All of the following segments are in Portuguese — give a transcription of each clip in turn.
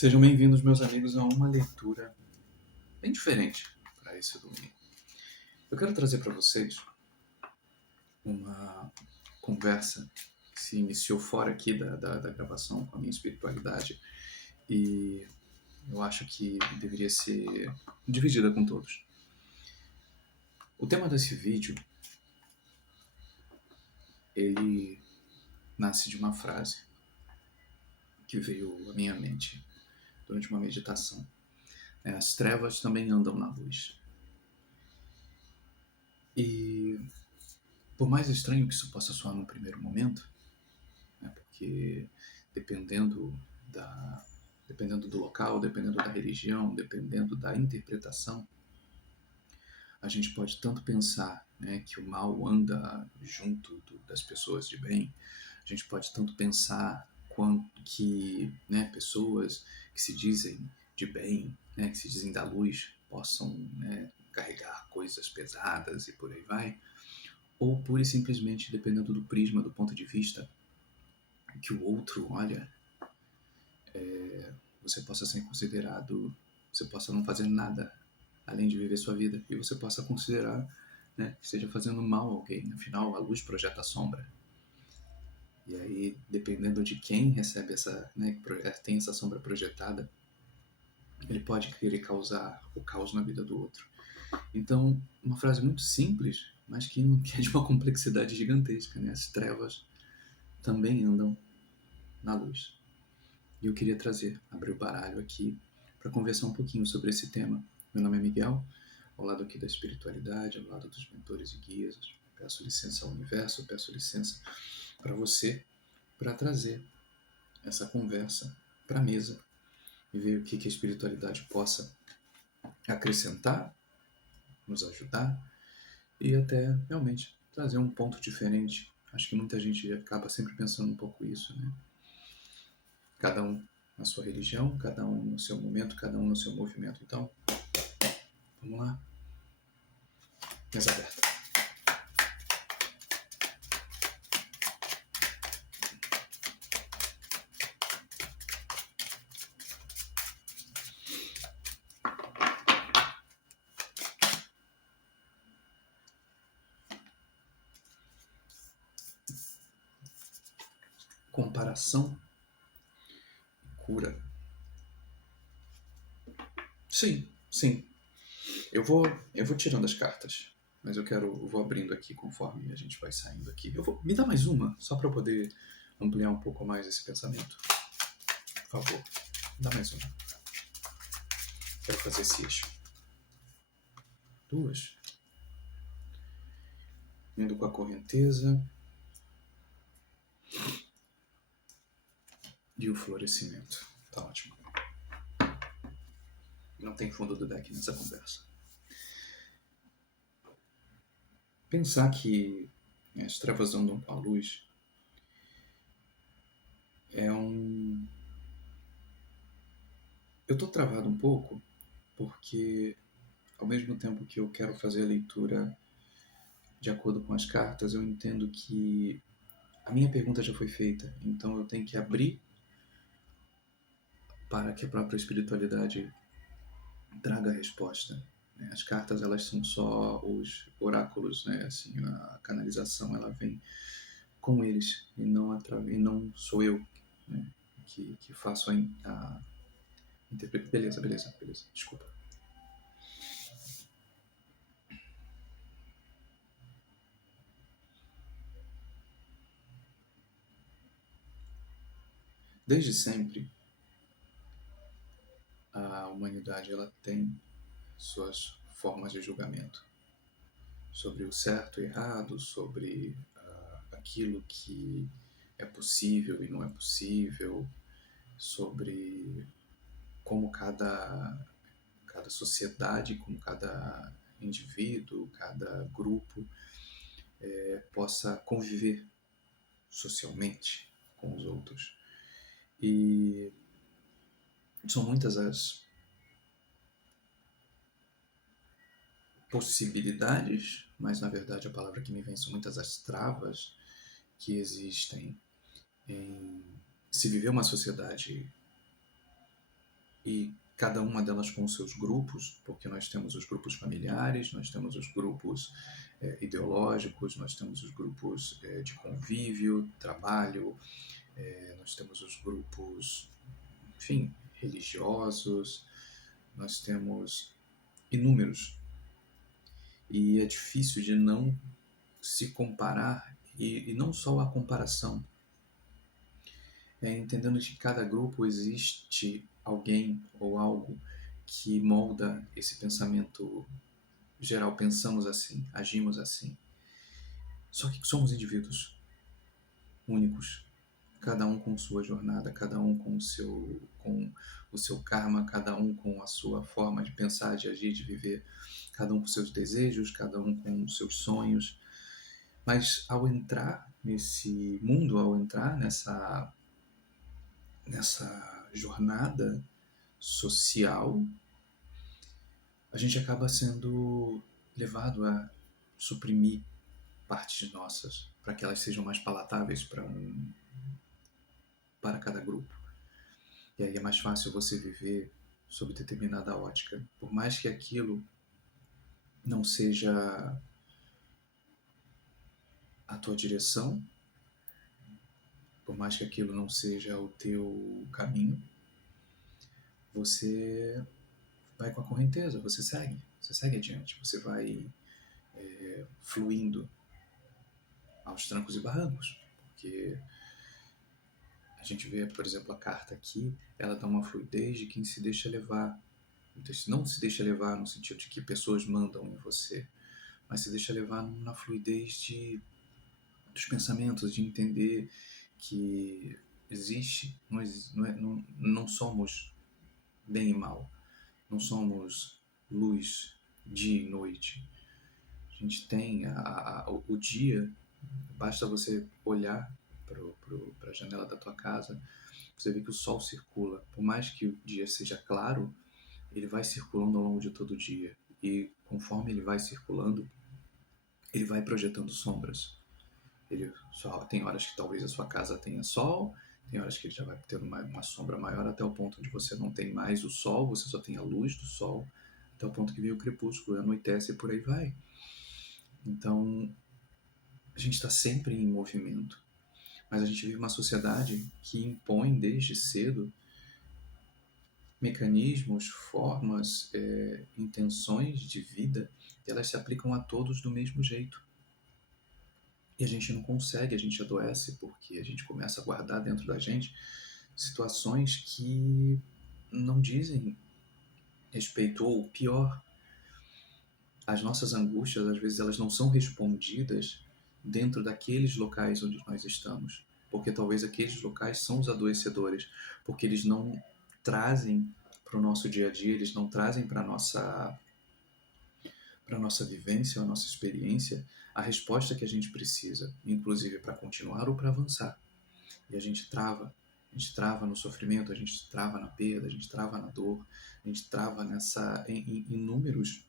Sejam bem-vindos, meus amigos, a uma leitura bem diferente para esse domingo. Eu quero trazer para vocês uma conversa que se iniciou fora aqui da gravação com a minha espiritualidade e eu acho que deveria ser dividida com todos. O tema desse vídeo, ele nasce de uma frase que veio à minha mente durante uma meditação. As trevas também andam na luz. E por mais estranho que isso possa soar no primeiro momento, né, porque dependendo do local, dependendo da religião, dependendo da interpretação, a gente pode tanto pensar, né, que o mal anda junto das pessoas de bem, a gente pode tanto pensar que, né, pessoas que se dizem de bem, né, que se dizem da luz, possam, né, carregar coisas pesadas e por aí vai, ou pura e simplesmente, dependendo do prisma, do ponto de vista que o outro olha, você possa ser considerado, você possa não fazer nada além de viver sua vida, e você possa considerar, né, que esteja fazendo mal a alguém. Afinal, a luz projeta a sombra. E aí, dependendo de quem recebe essa, né, tem essa sombra projetada, ele pode querer causar o caos na vida do outro. Então, uma frase muito simples, mas que é de uma complexidade gigantesca, né? As trevas também andam na luz. E eu queria abrir o baralho aqui para conversar um pouquinho sobre esse tema. Meu nome é Miguel, ao lado aqui da espiritualidade, ao lado dos mentores e guias. Peço licença ao universo, peço licença para você, para trazer essa conversa para a mesa e ver o que a espiritualidade possa acrescentar, nos ajudar e até realmente trazer um ponto diferente. Acho que muita gente acaba sempre pensando um pouco isso, né? Cada um na sua religião, cada um no seu momento, cada um no seu movimento. Então, vamos lá. Mesa aberta. Comparação e cura. Sim. Eu vou tirando as cartas, mas eu vou abrindo aqui conforme a gente vai saindo aqui. Me dá mais uma, só para eu poder ampliar um pouco mais esse pensamento. Por favor, dá mais uma. Quero fazer esse eixo. 2. Indo com a correnteza e o florescimento. Tá ótimo. Não tem fundo do deck nessa conversa. Pensar que as trevas andam com a luz é um... Eu tô travado um pouco porque ao mesmo tempo que eu quero fazer a leitura de acordo com as cartas, eu entendo que a minha pergunta já foi feita, então eu tenho que abrir para que a própria espiritualidade traga a resposta. As cartas, elas são só os oráculos, né? Assim, a canalização, ela vem com eles e não sou eu, né, que faço a interpretação. Beleza, desculpa. Desde sempre, a humanidade ela tem suas formas de julgamento sobre o certo e errado, sobre aquilo que é possível e não é possível, sobre como cada sociedade, como cada indivíduo, cada grupo possa conviver socialmente com os outros. E são muitas as possibilidades, mas na verdade a palavra que me vem são muitas as travas que existem em se viver uma sociedade e cada uma delas com os seus grupos, porque nós temos os grupos familiares, nós temos os grupos ideológicos, nós temos os grupos de convívio, trabalho, nós temos os grupos, enfim, religiosos, nós temos inúmeros. E é difícil de não se comparar, e não só a comparação, entendendo que cada grupo existe alguém ou algo que molda esse pensamento geral. Pensamos assim, agimos assim. Só que somos indivíduos únicos, cada um com sua jornada, cada um com o seu karma, cada um com a sua forma de pensar, de agir, de viver, cada um com seus desejos, cada um com os seus sonhos. Mas ao entrar nesse mundo, ao entrar nessa jornada social, a gente acaba sendo levado a suprimir partes nossas para que elas sejam mais palatáveis para cada grupo. E aí é mais fácil você viver sob determinada ótica. Por mais que aquilo não seja a tua direção, por mais que aquilo não seja o teu caminho, você vai com a correnteza, você segue adiante, você vai fluindo aos trancos e barrancos, porque a gente vê, por exemplo, a carta aqui, ela dá uma fluidez de quem se deixa levar, não se deixa levar no sentido de que pessoas mandam em você, mas se deixa levar na fluidez dos pensamentos, de entender que existe, não somos bem e mal, não somos luz, dia e noite. A gente tem o dia, basta você olhar para a janela da tua casa, você vê que o sol circula. Por mais que o dia seja claro, ele vai circulando ao longo de todo o dia. E conforme ele vai circulando, ele vai projetando sombras. Tem horas que talvez a sua casa tenha sol, tem horas que ele já vai ter uma sombra maior, até o ponto onde você não tem mais o sol, você só tem a luz do sol, até o ponto que vem o crepúsculo, anoitece e por aí vai. Então, a gente está sempre em movimento, mas a gente vive uma sociedade que impõe desde cedo mecanismos, formas, intenções de vida, e elas se aplicam a todos do mesmo jeito. E a gente não consegue, a gente adoece porque a gente começa a guardar dentro da gente situações que não dizem respeito, ou pior, as nossas angústias, às vezes, elas não são respondidas dentro daqueles locais onde nós estamos, porque talvez aqueles locais são os adoecedores, porque eles não trazem para o nosso dia a dia, eles não trazem para a nossa vivência, a nossa experiência, a resposta que a gente precisa, inclusive para continuar ou para avançar. E a gente trava no sofrimento, a gente trava na perda, a gente trava na dor, a gente trava em inúmeros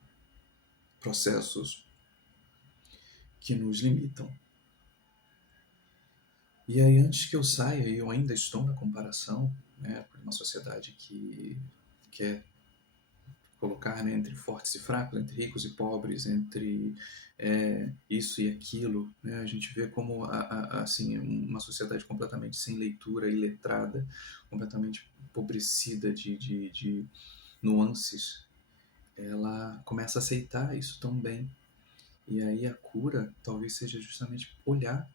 processos que nos limitam. E aí, antes que eu saia, eu ainda estou na comparação, né, com uma sociedade que quer colocar, né, entre fortes e fracos, entre ricos e pobres, entre isso e aquilo, né? A gente vê como assim, uma sociedade completamente sem leitura, iletrada, completamente empobrecida de nuances, ela começa a aceitar isso tão bem. E aí a cura talvez seja justamente olhar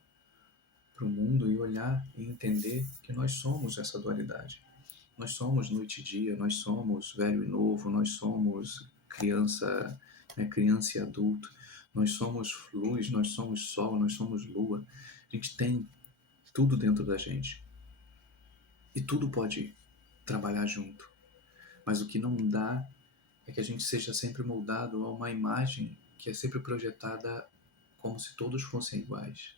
para o mundo e olhar e entender que nós somos essa dualidade. Nós somos noite e dia, nós somos velho e novo, nós somos criança, né, criança e adulto, nós somos luz, nós somos sol, nós somos lua. A gente tem tudo dentro da gente. E tudo pode trabalhar junto. Mas o que não dá é que a gente seja sempre moldado a uma imagem que é sempre projetada como se todos fossem iguais.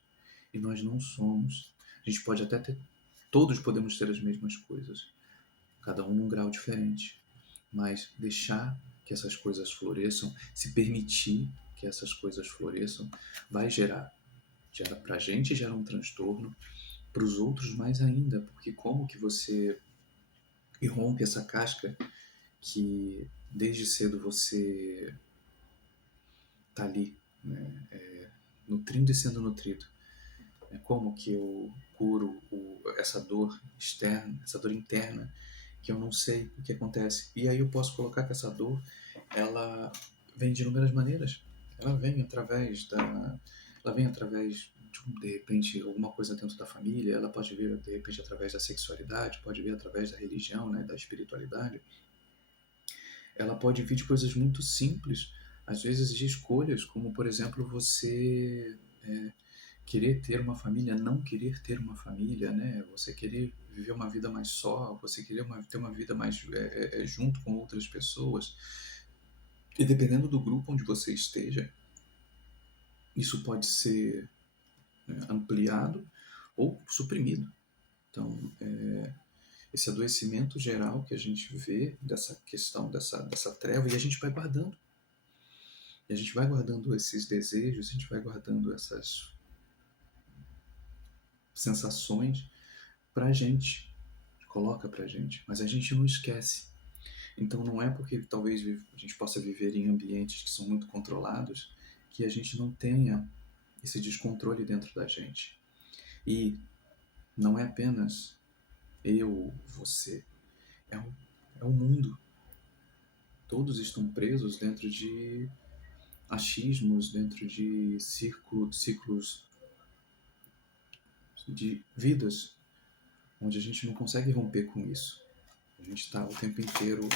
E nós não somos. A gente pode até ter, todos podemos ter as mesmas coisas, cada um num grau diferente, mas deixar que essas coisas floresçam, se permitir que essas coisas floresçam, vai gera para a gente, gera um transtorno, para os outros mais ainda, porque como que você irrompe essa casca que desde cedo você está ali, né, nutrindo e sendo nutrido. Como que eu curo essa dor externa, essa dor interna, que eu não sei o que acontece. E aí eu posso colocar que essa dor, ela vem de inúmeras maneiras. Ela vem através de repente, alguma coisa dentro da família, ela pode vir, de repente, através da sexualidade, pode vir através da religião, né, da espiritualidade. Ela pode vir de coisas muito simples, às vezes de escolhas, como, por exemplo, você querer ter uma família, não querer ter uma família, né? Você querer viver uma vida mais só, você querer ter uma vida mais junto com outras pessoas. E dependendo do grupo onde você esteja, isso pode ser ampliado ou suprimido. Então, esse adoecimento geral que a gente vê dessa questão, dessa treva, e a gente vai guardando. E a gente vai guardando esses desejos, a gente vai guardando essas sensações pra gente, coloca pra gente, mas a gente não esquece. Então não é porque talvez a gente possa viver em ambientes que são muito controlados que a gente não tenha esse descontrole dentro da gente. E não é apenas eu, você, é o mundo. Todos estão presos dentro de achismos, dentro de ciclos de vidas, onde a gente não consegue romper com isso. A gente está o tempo inteiro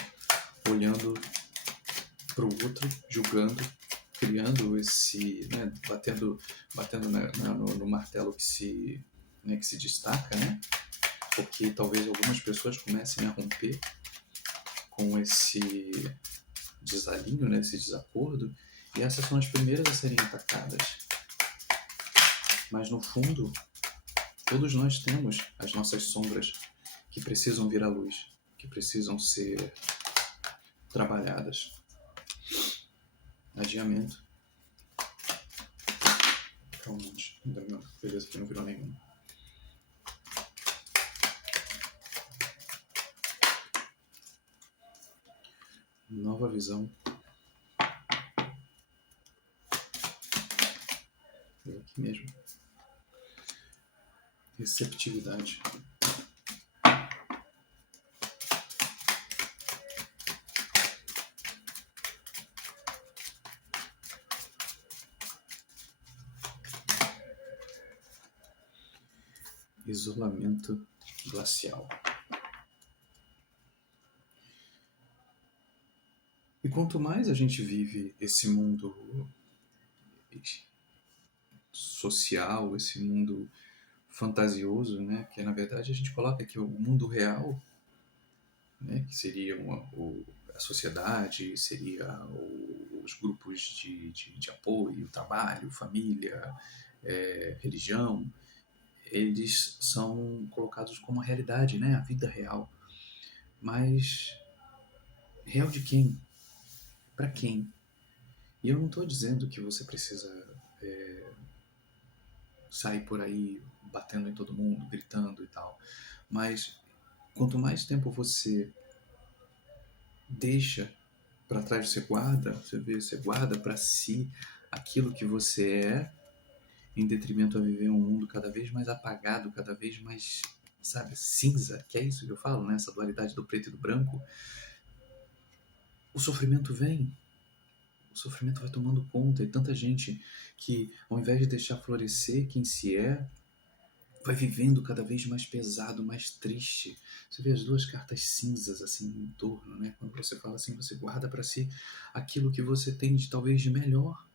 olhando para o outro, julgando, criando esse, né, batendo no martelo que se destaca, né? Porque talvez algumas pessoas comecem a romper com esse desalinho, né, esse desacordo, e essas são as primeiras a serem atacadas. Mas no fundo, todos nós temos as nossas sombras que precisam vir à luz, que precisam ser trabalhadas. Adiamento. Calma, beleza, que não virou nenhum. Nova visão. É aqui mesmo. Receptividade. Isolamento glacial. E quanto mais a gente vive esse mundo social, esse mundo fantasioso, né, que na verdade a gente coloca aqui o mundo real, né, que seria a sociedade, seria os grupos de apoio, trabalho, família, religião, eles são colocados como a realidade, né, a vida real. Mas real de quem? Para quem? E eu não estou dizendo que você precisa sair por aí batendo em todo mundo, gritando e tal. Mas quanto mais tempo você deixa para trás, você guarda para si aquilo que você é, em detrimento a viver um mundo cada vez mais apagado, cada vez mais, sabe, cinza, que é isso que eu falo, né? Essa dualidade do preto e do branco. O sofrimento vem. O sofrimento vai tomando conta, e tanta gente que, ao invés de deixar florescer quem se é, vai vivendo cada vez mais pesado, mais triste. Você vê as duas cartas cinzas assim em torno, né? Quando você fala assim, você guarda para si aquilo que você tem de talvez de melhor,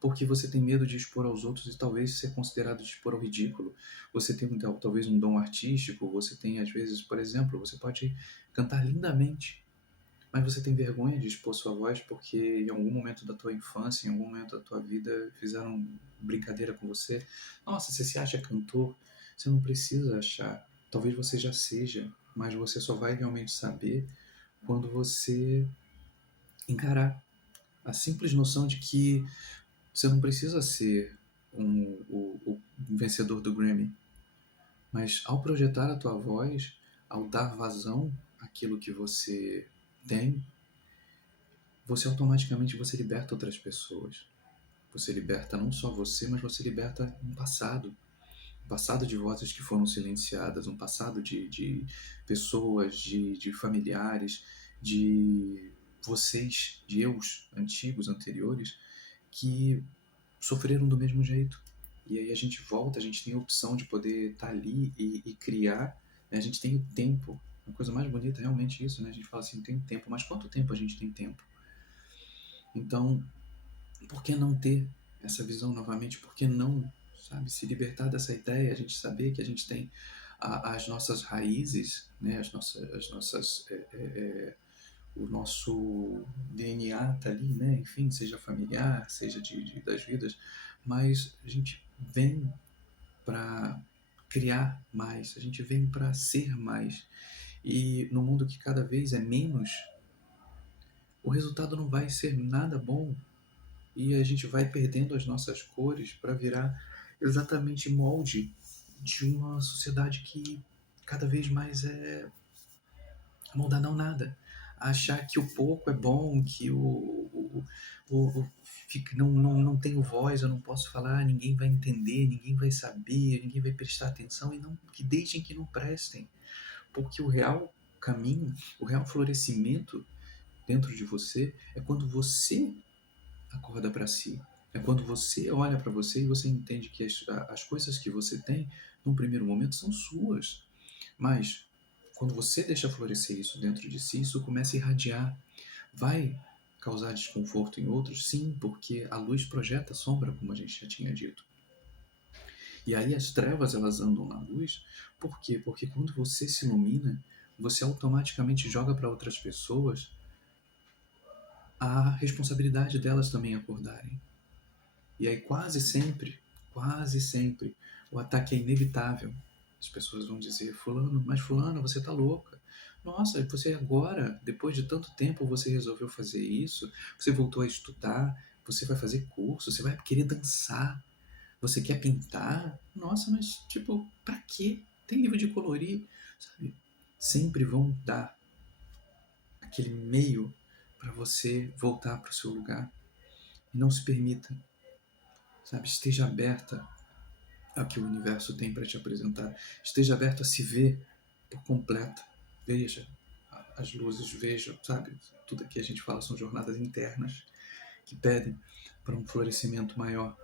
porque você tem medo de expor aos outros e talvez ser considerado de expor ao ridículo. Você tem talvez um dom artístico, você tem às vezes, por exemplo, você pode cantar lindamente, mas você tem vergonha de expor sua voz porque em algum momento da tua infância, em algum momento da tua vida, fizeram brincadeira com você. Nossa, você se acha cantor? Você não precisa achar. Talvez você já seja, mas você só vai realmente saber quando você encarar a simples noção de que você não precisa ser o vencedor do Grammy, mas ao projetar a tua voz, ao dar vazão àquilo que você tem, automaticamente você liberta outras pessoas. Você liberta não só você, mas você liberta um passado. Um passado de vozes que foram silenciadas, um passado de pessoas, de familiares, de vocês, de eus antigos, anteriores, que sofreram do mesmo jeito. E aí a gente volta, a gente tem a opção de poder estar ali e criar, né? A gente tem o tempo. A coisa mais bonita é realmente isso, né? A gente fala assim, tem tempo, mas quanto tempo a gente tem tempo? Então, por que não ter essa visão novamente? Por que não, sabe, se libertar dessa ideia, a gente saber que a gente tem as nossas raízes, né? O nosso DNA tá ali, né? Enfim, seja familiar, seja das vidas, mas a gente vem para criar mais, a gente vem para ser mais. E no mundo que cada vez é menos, o resultado não vai ser nada bom e a gente vai perdendo as nossas cores para virar exatamente molde de uma sociedade que cada vez mais é moldada ao nada. Achar que o pouco é bom, que não tenho voz, eu não posso falar, ninguém vai entender, ninguém vai saber, ninguém vai prestar atenção, e não que deixem que não prestem. Porque o real caminho, o real florescimento dentro de você é quando você acorda para si. É quando você olha para você e você entende que as coisas que você tem, num primeiro momento, são suas. Mas, quando você deixa florescer isso dentro de si, isso começa a irradiar. Vai causar desconforto em outros? Sim, porque a luz projeta a sombra, como a gente já tinha dito. E aí as trevas, elas andam na luz. Por quê? Porque quando você se ilumina, você automaticamente joga para outras pessoas a responsabilidade delas também acordarem. E aí quase sempre, o ataque é inevitável. As pessoas vão dizer, fulano, mas fulano, você tá louca. Nossa, você agora, depois de tanto tempo, você resolveu fazer isso, você voltou a estudar, você vai fazer curso, você vai querer dançar, você quer pintar. Nossa, mas tipo, pra quê? Tem livro de colorir, sabe? Sempre vão dar aquele meio para você voltar para o seu lugar. E não se permita, sabe? Esteja aberta ao que o universo tem para te apresentar. Esteja aberto a se ver por completo. Veja as luzes, veja, sabe? Tudo aqui a gente fala são jornadas internas que pedem para um florescimento maior,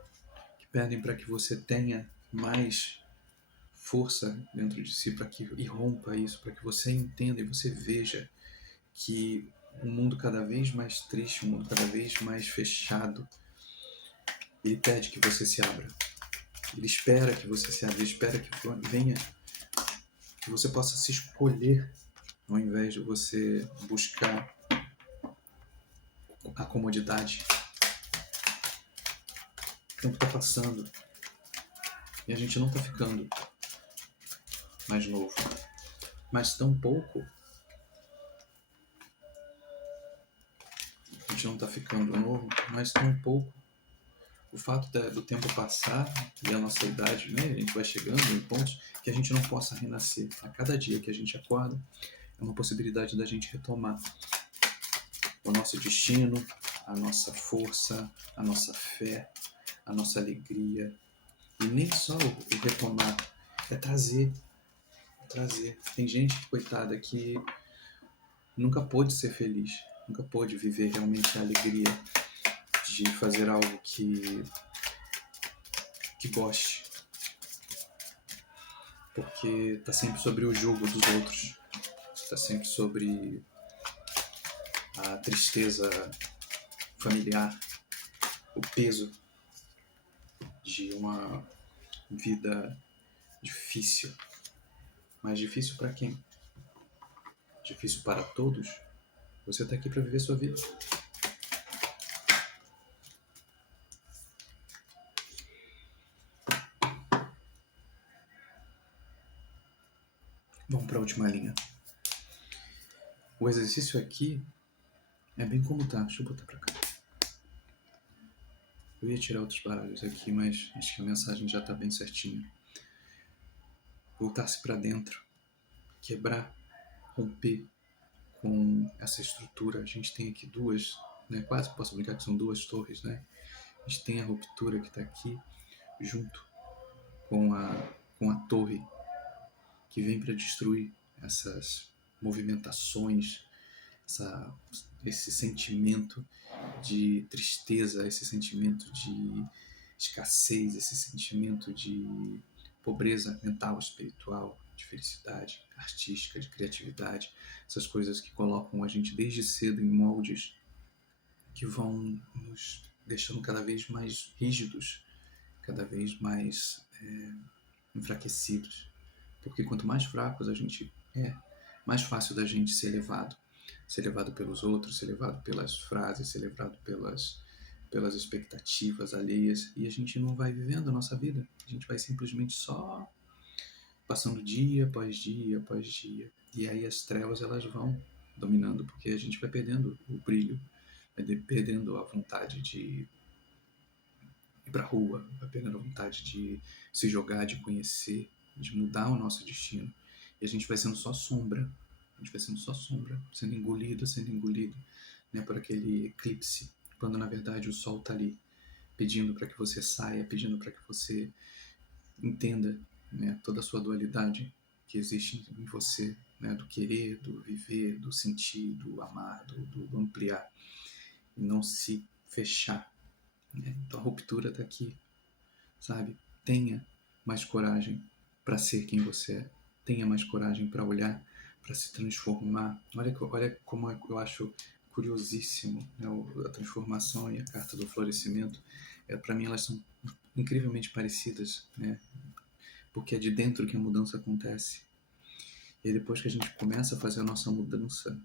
que pedem para que você tenha mais força dentro de si, para que irrompa isso, para que você entenda e você veja que um mundo cada vez mais triste, um mundo cada vez mais fechado, ele pede que você se abra. Ele espera que você se abra, ele espera que venha, que você possa se escolher, ao invés de você buscar a comodidade. O tempo está passando e a gente não está ficando mais novo, mas tão pouco. A gente não está ficando novo, mas tão pouco. O fato do tempo passar e a nossa idade, né, a gente vai chegando em pontos que a gente não possa renascer. A cada dia que a gente acorda, é uma possibilidade da gente retomar o nosso destino, a nossa força, a nossa fé, a nossa alegria. E nem só o retomar, é trazer. Tem gente, coitada, que nunca pôde ser feliz, nunca pôde viver realmente a alegria de fazer algo que goste. Porque está sempre sobre o jugo dos outros, está sempre sobre a tristeza familiar, o peso de uma vida difícil. Mas difícil para quem? Difícil para todos? Você está aqui para viver sua vida. Vamos para a última linha. O exercício aqui é bem como tá. Deixa eu botar para cá. Eu ia tirar outros baralhos aqui, mas acho que a mensagem já está bem certinha. Voltar-se para dentro. Quebrar, romper com essa estrutura. A gente tem aqui duas, né, quase posso brincar que são duas torres, né? A gente tem a ruptura que está aqui junto com a torre que vem para destruir essas movimentações, esse sentimento de tristeza, esse sentimento de escassez, esse sentimento de pobreza mental, espiritual, de felicidade artística, de criatividade, essas coisas que colocam a gente desde cedo em moldes que vão nos deixando cada vez mais rígidos, cada vez mais enfraquecidos. Porque quanto mais fracos a gente é, mais fácil da gente ser levado pelos outros, ser levado pelas frases, ser levado pelas expectativas alheias, e a gente não vai vivendo a nossa vida. A gente vai simplesmente só passando dia após dia após dia. E aí as trevas elas vão dominando, porque a gente vai perdendo o brilho, vai perdendo a vontade de ir pra rua, vai perdendo a vontade de se jogar, de conhecer, de mudar o nosso destino. E a gente vai sendo só sombra, a gente vai sendo só sombra, sendo engolido, né, por aquele eclipse, quando na verdade o sol está ali, pedindo para que você saia, pedindo para que você entenda, né, toda a sua dualidade que existe em você, né, do querer, do viver, do sentir, do amar, do ampliar, e não se fechar. Né? Então a ruptura está aqui, sabe? Tenha mais coragem para ser quem você é. Tenha mais coragem para olhar, para se transformar. Olha como eu acho curiosíssimo, né? A transformação e a carta do florescimento. Para mim elas são incrivelmente parecidas, né? Porque é de dentro que a mudança acontece. E depois que a gente começa a fazer a nossa mudança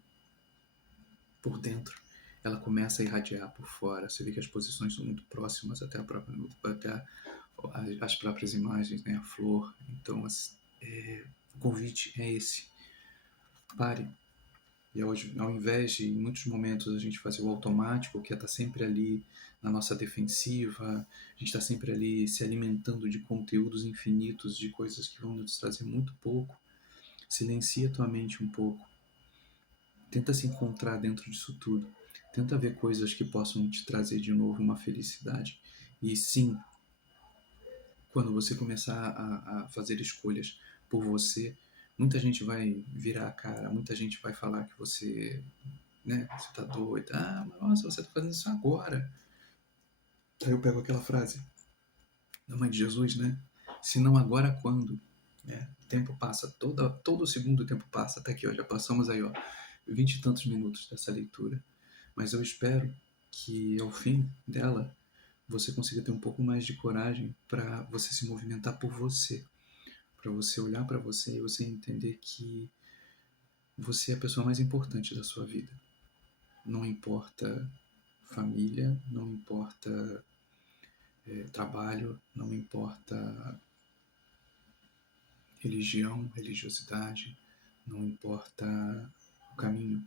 por dentro, ela começa a irradiar por fora. Você vê que as posições são muito próximas até as próprias imagens, né? A flor. Então, o convite é esse. Pare. E ao invés de, em muitos momentos, a gente fazer o automático, que é estar sempre ali na nossa defensiva, a gente está sempre ali se alimentando de conteúdos infinitos, de coisas que vão nos trazer muito pouco. Silencia tua mente um pouco. Tenta se encontrar dentro disso tudo. Tenta ver coisas que possam te trazer de novo uma felicidade. E sim, quando você começar a fazer escolhas por você, muita gente vai virar a cara, muita gente vai falar que você, né, você tá doido. Ah, mas nossa, você tá fazendo isso agora. Aí eu pego aquela frase da mãe de Jesus, né? Se não agora, quando? O tempo passa, todo segundo o tempo passa. Até aqui, ó, já passamos aí, ó, 20 e tantos minutos dessa leitura. Mas eu espero que ao fim dela você consiga ter um pouco mais de coragem para você se movimentar por você, para você olhar para você e você entender que você é a pessoa mais importante da sua vida. Não importa família, não importa trabalho, não importa religião, religiosidade, não importa o caminho,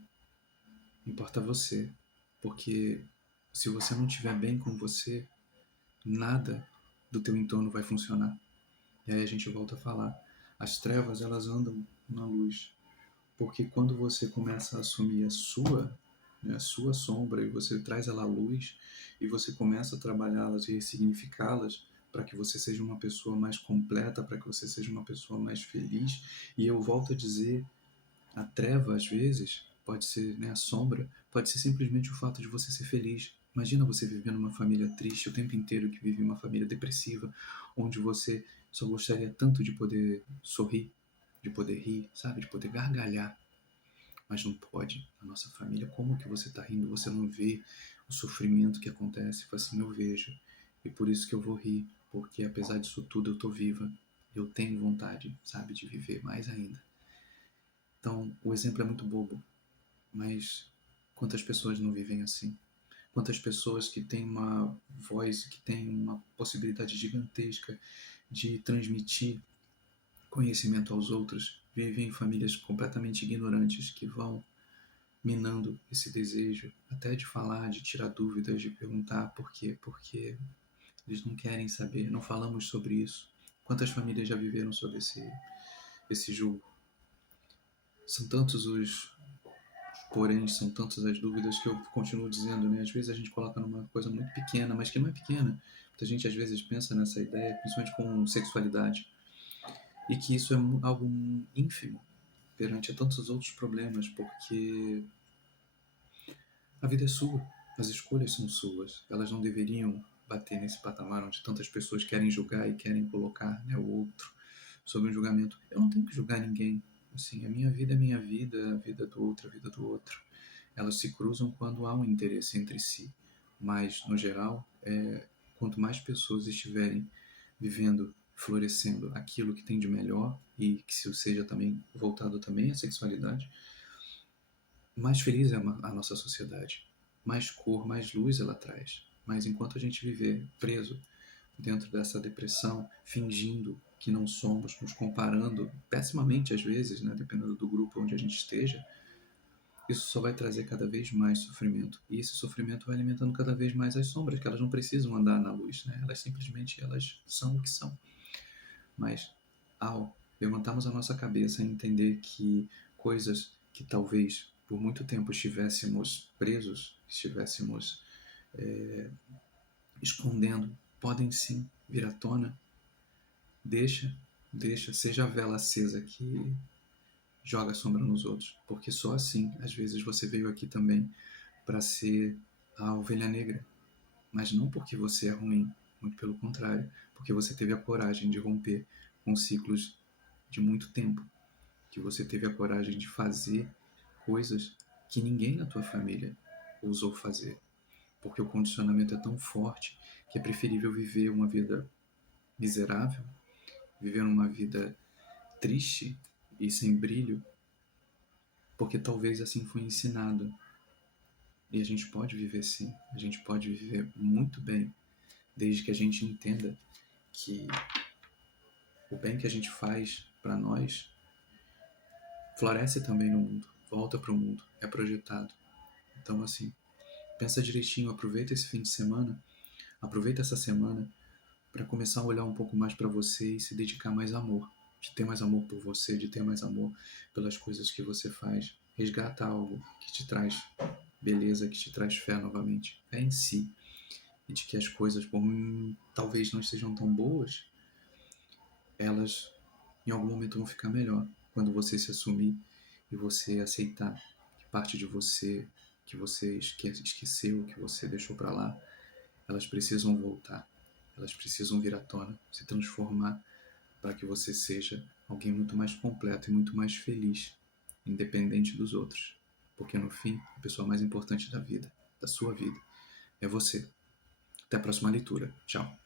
importa você. Porque se você não estiver bem com você, nada do teu entorno vai funcionar. E aí a gente volta a falar, as trevas elas andam na luz, porque quando você começa a assumir a sua sombra e você traz ela à luz e você começa a trabalhá-las e ressignificá-las para que você seja uma pessoa mais completa, para que você seja uma pessoa mais feliz. E eu volto a dizer, a treva às vezes pode ser, né, a sombra, pode ser simplesmente o fato de você ser feliz. Imagina você viver numa família triste o tempo inteiro, que vive uma família depressiva, onde você só gostaria tanto de poder sorrir, de poder rir, sabe? De poder gargalhar. Mas não pode. Na nossa família, como que você está rindo? Você não vê o sofrimento que acontece? Fala assim, eu vejo. E por isso que eu vou rir. Porque apesar disso tudo, eu estou viva. Eu tenho vontade, sabe? De viver mais ainda. Então, o exemplo é muito bobo. Mas quantas pessoas não vivem assim? Quantas pessoas que têm uma voz, que têm uma possibilidade gigantesca de transmitir conhecimento aos outros, vivem em famílias completamente ignorantes que vão minando esse desejo, até de falar, de tirar dúvidas, de perguntar por quê, porque eles não querem saber, não falamos sobre isso. Quantas famílias já viveram sob esse julgo? São tantos porém são tantas as dúvidas que eu continuo dizendo, né? Às vezes a gente coloca numa coisa muito pequena, mas que não é pequena. Muita gente às vezes pensa nessa ideia, principalmente com sexualidade, e que isso é algo ínfimo perante a tantos outros problemas, porque a vida é sua, as escolhas são suas, elas não deveriam bater nesse patamar onde tantas pessoas querem julgar e querem colocar, né, o outro sob um julgamento. Eu não tenho que julgar ninguém. Assim, a minha vida é minha vida, a vida do outro é a vida do outro. Elas se cruzam quando há um interesse entre si, mas no geral, quanto mais pessoas estiverem vivendo, florescendo aquilo que tem de melhor e que seja também voltado também à sexualidade, mais feliz é a nossa sociedade, mais cor, mais luz ela traz. Mas enquanto a gente viver preso dentro dessa depressão, fingindo que não somos, nos comparando pessimamente às vezes, né, dependendo do grupo onde a gente esteja, isso só vai trazer cada vez mais sofrimento. E esse sofrimento vai alimentando cada vez mais as sombras, que elas não precisam andar na luz, né? Elas simplesmente elas são o que são. Mas ao levantarmos a nossa cabeça e entender que coisas que talvez por muito tempo estivéssemos presos, estivéssemos escondendo, podem sim vir à tona. Deixa, seja a vela acesa que joga a sombra nos outros, porque só assim, às vezes você veio aqui também para ser a ovelha negra, mas não porque você é ruim, muito pelo contrário, porque você teve a coragem de romper com ciclos de muito tempo, que você teve a coragem de fazer coisas que ninguém na tua família ousou fazer, porque o condicionamento é tão forte que é preferível viver uma vida miserável, viver uma vida triste e sem brilho, porque talvez assim foi ensinado. E a gente pode viver sim, a gente pode viver muito bem, desde que a gente entenda que o bem que a gente faz para nós floresce também no mundo, volta para o mundo, é projetado. Então, assim, pensa direitinho, aproveita esse fim de semana, aproveita essa semana para começar a olhar um pouco mais para você e se dedicar mais amor, de ter mais amor por você, de ter mais amor pelas coisas que você faz. Resgata algo que te traz beleza, que te traz fé novamente. Fé em si. E de que as coisas, por talvez não estejam tão boas, elas em algum momento vão ficar melhor. Quando você se assumir e você aceitar que parte de você, que você esqueceu, que você deixou para lá, elas precisam voltar. Elas precisam vir à tona, se transformar para que você seja alguém muito mais completo e muito mais feliz, independente dos outros. Porque no fim, a pessoa mais importante da vida, da sua vida, é você. Até a próxima leitura. Tchau.